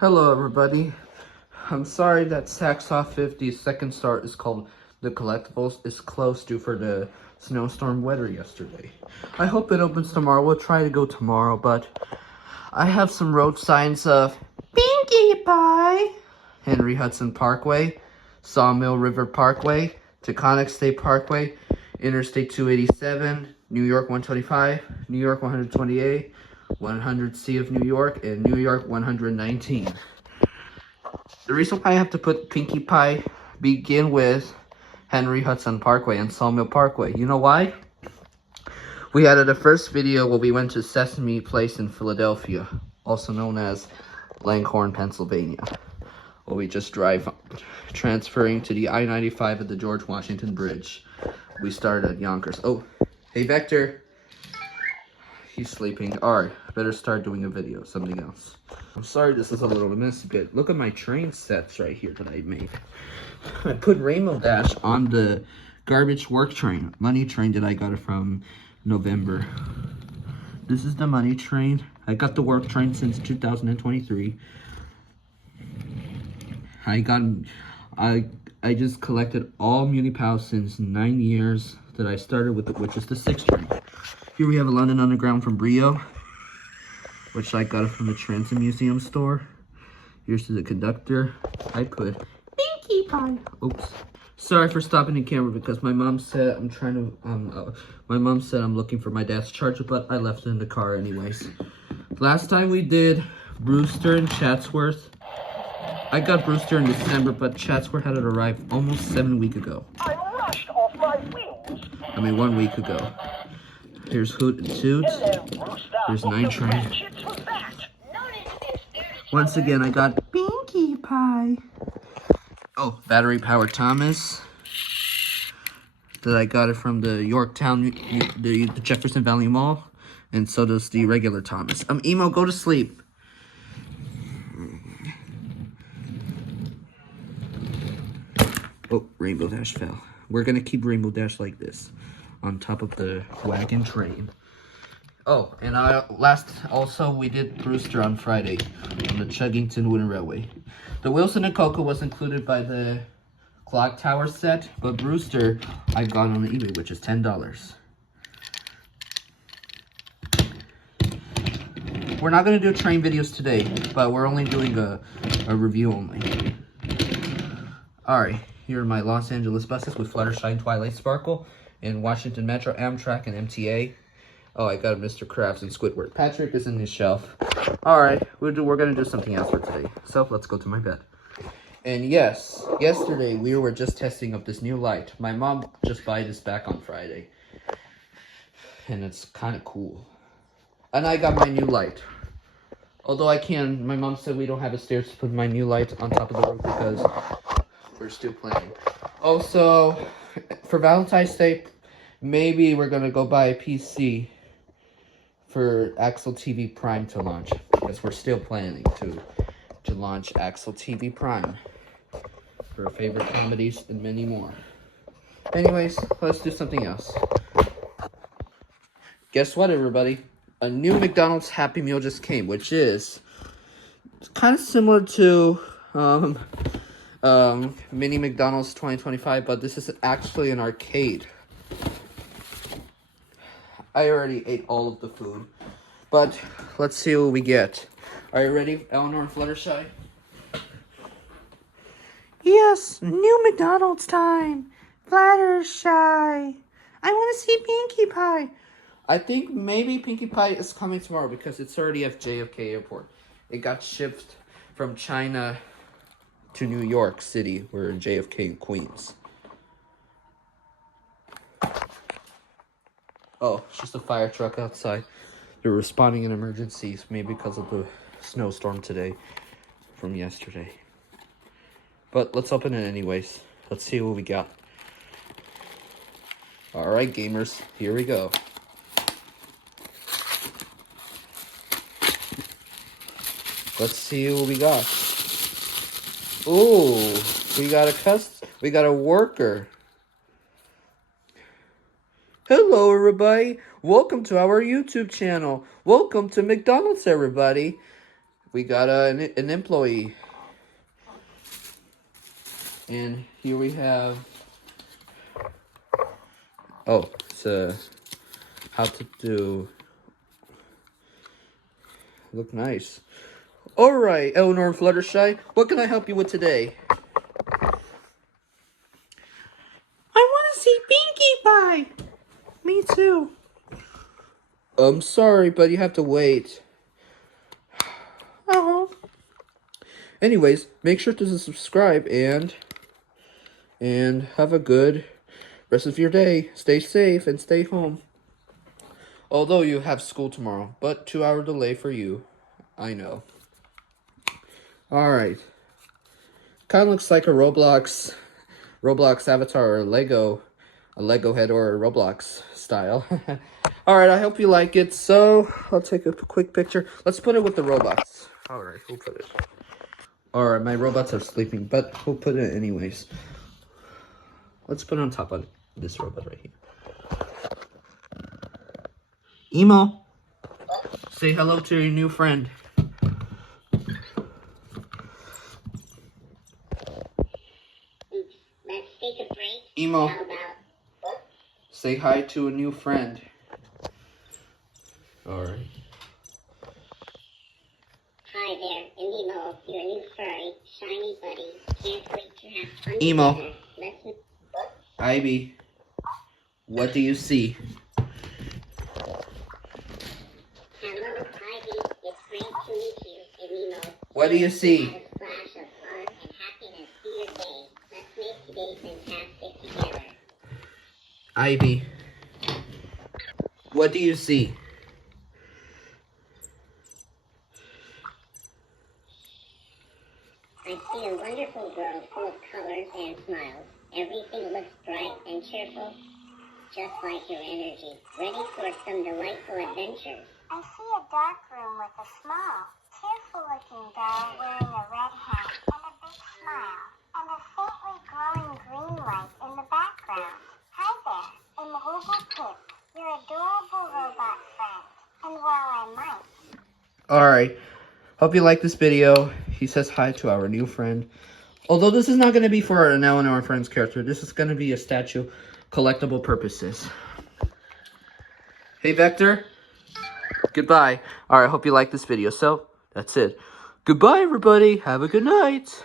Hello everybody. I'm sorry that Saxoff 50's second start is called the Collectibles is closed due for the snowstorm weather yesterday. I hope it opens tomorrow. We'll try to go tomorrow, but I have some road signs of Pinkie Pie, Henry Hudson Parkway, Sawmill River Parkway, Taconic State Parkway, Interstate 287, New York 125, New York 128, 100C of New York, and New York 119. The reason why I have to put Pinkie Pie begin with Henry Hudson Parkway and Sawmill Parkway. You know why? We had the first video where we went to Sesame Place in Philadelphia, also known as Langhorne, Pennsylvania. Where we just drive transferring to the I-95 at the George Washington Bridge. We started at Yonkers. Oh, hey Vector. He's sleeping. Alright, better start doing a video, something else. I'm sorry this is a little messy, but look at my train sets right here that I made. I put Rainbow Dash on the garbage work train, money train that I got it from November. This is the money train. I got the work train since 2023. I just collected all Muni Pals since 9 years that I started with, which is the 6th train. Here we have a London Underground from Brio, which I got it from the Transit Museum store. Here's to the conductor. I put Pinkie Pie. Oops. Sorry for stopping the camera because my mom said I'm looking for my dad's charger, but I left it in the car anyways. Last time we did Brewster and Chatsworth. I got Brewster in December, but Chatsworth had it arrive almost 7 weeks ago. I rushed off my wheels. 1 week ago. Here's Hoot and Toot. Here's 9 Train. Once again, I got Pinkie Pie. Oh, Battery Powered Thomas. That I got it from the Yorktown, the Jefferson Valley Mall. And so does the regular Thomas. Emo, go to sleep. Oh, Rainbow Dash fell. We're gonna keep Rainbow Dash like this, on top of the wagon train. Oh, and we did Brewster on Friday on the Chuggington Wooden Railway. The Wilson and Coco was included by the Clock Tower set, but Brewster I got on eBay, which is $10. We're not gonna do train videos today, but we're only doing a review only. Alright, here are my Los Angeles buses with Fluttershy, Twilight Sparkle, and Washington Metro, Amtrak, and MTA. Oh, I got Mr. Krabs and Squidward. Patrick is in his shelf. Alright, we're gonna do something else for today. So, let's go to my bed. And yes, yesterday we were just testing up this new light. My mom just bought this back on Friday. And it's kind of cool. And I got my new light. Although my mom said we don't have a stairs to put my new light on top of the roof because we're still planning. Also, for Valentine's Day, maybe we're gonna go buy a PC for Axel TV Prime to launch, because we're still planning to launch Axel TV Prime for favorite comedies and many more. Anyways, let's do something else. Guess what, everybody? A new McDonald's Happy Meal just came, which is kind of similar to Mini McDonald's 2025, but this is actually an arcade. I already ate all of the food, but let's see what we get. Are you ready, Elinor and Fluttershy? Yes, new McDonald's time. Fluttershy. I want to see Pinkie Pie. I think maybe Pinkie Pie is coming tomorrow because it's already at JFK Airport. It got shipped from China to New York City. We're in JFK in Queens. Oh, it's just a fire truck outside. They're responding in emergencies, maybe because of the snowstorm today from yesterday. But let's open it anyways. Let's see what we got. Alright, gamers, here we go. Let's see what we got. Ooh, we got a worker. Hello, everybody. Welcome to our YouTube channel. Welcome to McDonald's, everybody. we got an employee. And here we have, oh, it's how to do, look nice. All right, Elinor and Fluttershy, what can I help you with today? I want to see Pinkie Pie. Me too. I'm sorry, but you have to wait. Oh. Anyways, make sure to subscribe and have a good rest of your day. Stay safe and stay home. Although you have school tomorrow, but 2-hour delay for you. I know. Alright. Kind of looks like a Roblox avatar or a Lego head or a Roblox style. Alright, I hope you like it. So, I'll take a quick picture. Let's put it with the robots. Alright, we'll put it. Alright, my robots are sleeping, but we'll put it anyways. Let's put it on top of this robot right here. Emo, say hello to your new friend. Let's take a break. Emo, How about... say hi to a new friend. Alright. Hi there, Emo, your new furry, shiny buddy. Can't wait to have fun Emo. together. Let's... Ivy, what do you see? Hello, Ivy. It's great to meet you, Emo. What do you see? Add a splash of fun and happiness to your day. Let's make today fantastic together. Ivy, what do you see? I see a wonderful world full of colors and smiles. Everything looks bright and cheerful, just like your energy, ready for some delightful adventures. I see a dark room with a small, cheerful-looking doll wearing a red hat and a big smile, and a faintly glowing green light in the background. Hi there, I'm Robopip, your adorable robot friend. And while I might... Alright, hope you like this video. He says hi to our new friend. Although this is not going to be for an Elinor and Friends character. This is going to be a statue, collectible purposes. Hey, Vector. Goodbye. Alright, hope you like this video. So, that's it. Goodbye, everybody. Have a good night.